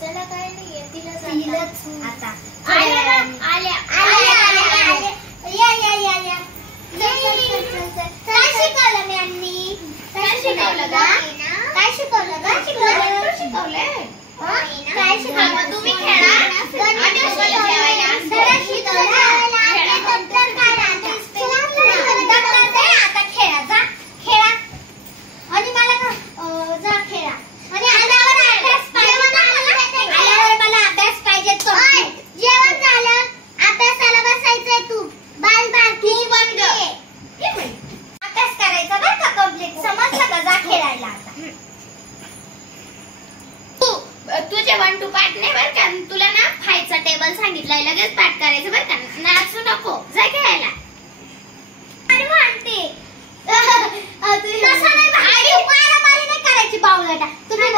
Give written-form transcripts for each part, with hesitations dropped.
दिसायला काय नाहीये तिला आता आल्या ना आल्या आल्या या या या या काय शिकवलं मॅमनी काय शिकवलं ग काय शिकवलं ग शिकवलंय काय शिकवलं तुम्ही खेळा आणि उभं जेवायला सरळ शिकवलं दप्तर काढा दप्तर दे आता खेळा जा खेळा आणि मला जा खेळा आणि आल्यावर अभ्यास पाहिजे आल्यावर मला अभ्यास पाहिजे जेवण झालं अभ्यासाला बसायचंय तू बाल बाल तू बन ग अभ्यास करायचा बरं का कंप्लीट समजलं का जा खेळायला आता तुझे 1 2 पाठ नाही बरं का तुला ना खायचा टेबल सांगितलाय लगेच पाठ करायचं बरं का नाचू नको जा खेळायला आणि म्हणते तसं नाही आणि मारामारी नाही करायची बावळटा तुम्ही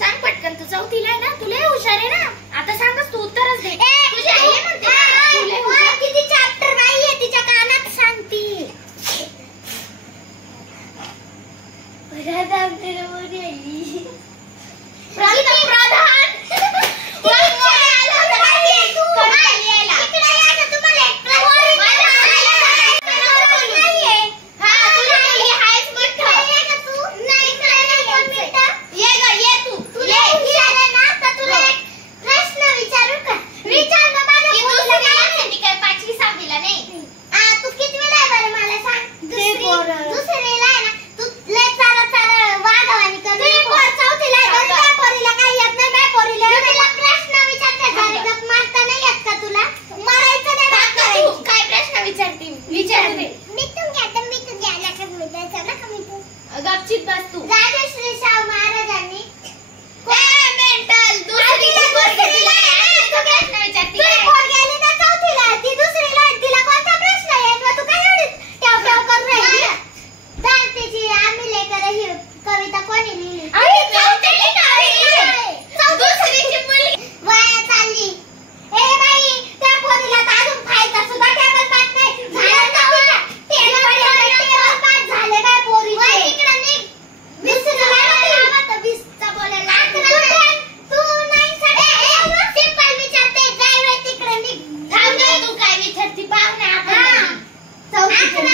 सांग पटकन तू चौथीला आहे ना तुला हुशार आहे ना आता सांगच तू उत्तरच दे तुझी आई म्हणते तुला किती चॅप्टर नाहीये तिच्या कानात सांगती प्रधान गपचित बस तू राजश्री शाहू महाराजांनी मेंटल दुसरीला प्रश्न विचारते तू कोण गेली ना चौथीला ती दुसरीला तिला कोणता प्रश्न आहे मग तू काय एवढी टॅव टॅव करून राहिली धरतीची आम्ही लेकर ही कविता कोणी लिहिली दुसरीची मुलगी वाया चालली ए बाई त्या पोरीला तर अजून खायचा सुद्धा टेबल पाठ नाही झालं ना टेबल पाठ झाले काय पोरीचे तू काय विचारती पाहुणे आपण